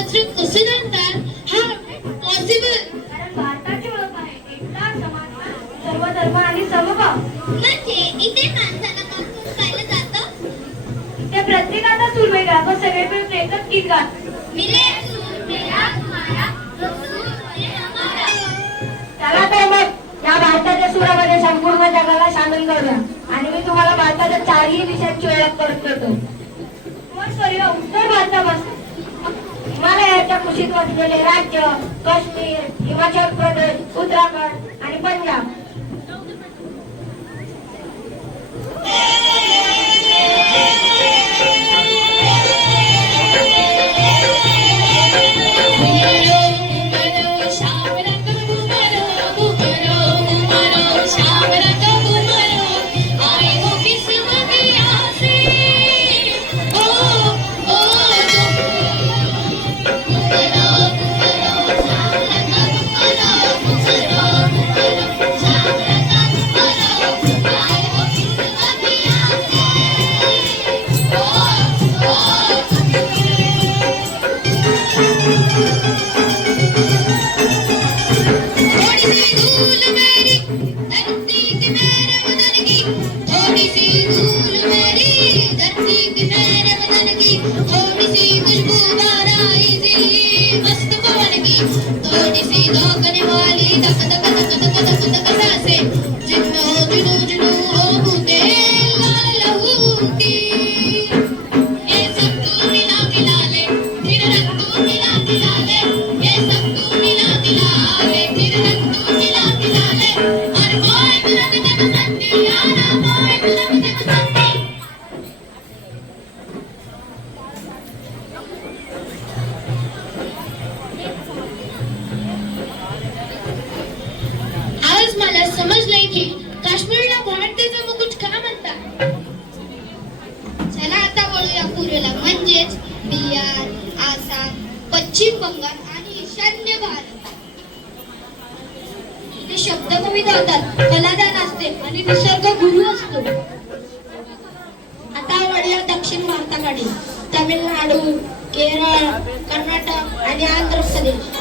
वस्त्र कसे घालतात हा पॉसिबल? कारण भारताची ओळख आहे एकता, समानता, सर्व धर्म आणि समभाव. म्हणजे इथे माणसाला माणूस गायलं जातं. इथे प्रत्येकाचा सूर वेगळा पण सगळे मिळून एकच गीत गातात. मिले सूर मेरा तुम्हारा, तो सूर है हमारा. चला तर मग या भारताच्या सुरामध्ये संपूर्ण जगाला सामील करूया आणि मी तुम्हाला भारताच्या चारही विषयांची ओळख करून देतो. उत्तर भारतापासून हिमालयाच्या कुशीत वसलेले राज्य काश्मीर, हिमाचल प्रदेश, उत्तराखंड आणि पंजाब. आज मला समजलंय की काश्मीरला भारताचा मुकुट का म्हणतात. चला आता वळूया पूर्वेला म्हणजेच बिहार, आसाम, पश्चिम बंगाल आणि ईशान्य भारत. इथे शब्द कविता होतात, कलादान असते आणि निसर्ग गुरु असतो. आता वळूया दक्षिण भारताकडे. तामिळनाडू, केरळ, कर्नाटक आणि आंध्र प्रदेश.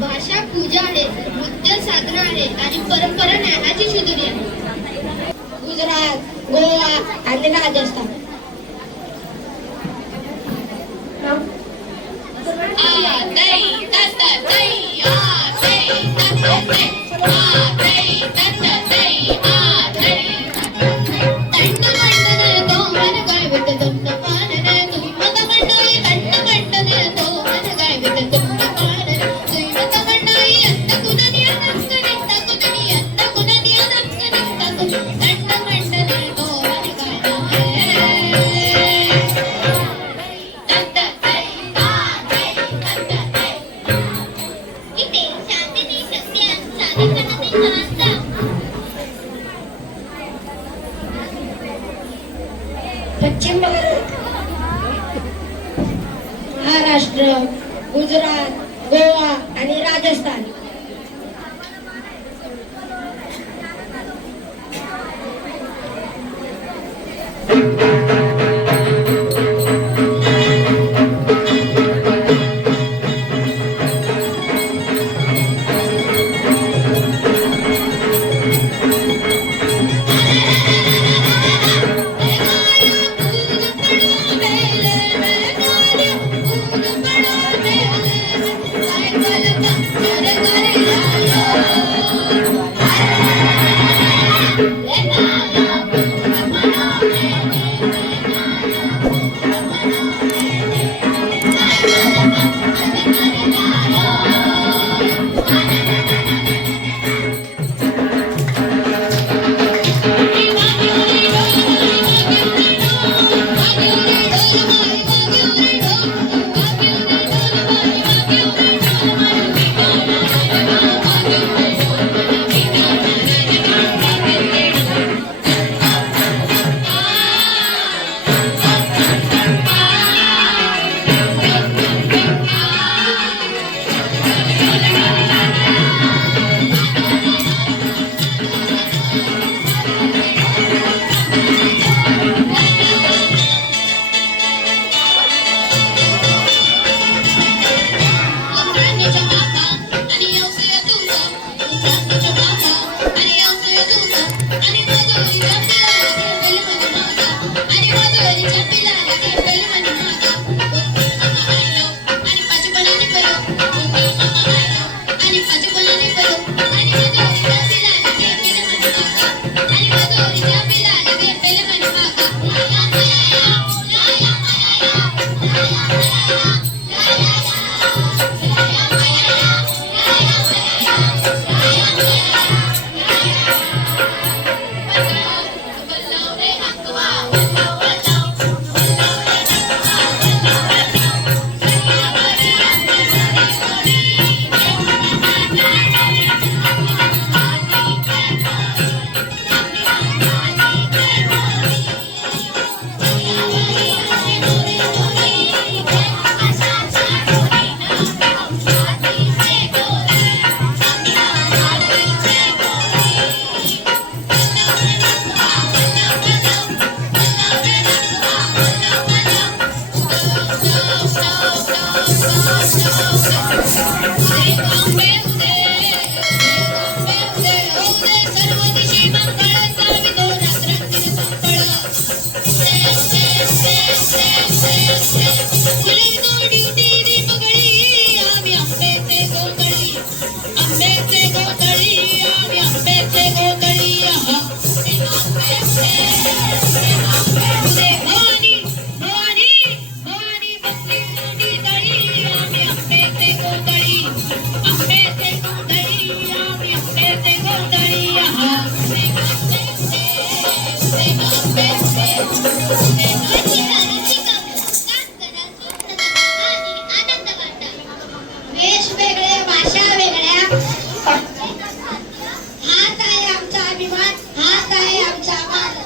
भाषा पूजा आहे, नृत्य साधना आहे आणि परंपरा ज्ञानाची शिदोरी आहे. गुजरात, गोवा आणि राजस्थान. महाराष्ट्र, गुजरात, गोवा आणि राजस्थान. वेश वेगळे, भाषा वेगळ्या, हाच आहे आमचा अभिमान, हाच आहे आमचा मान.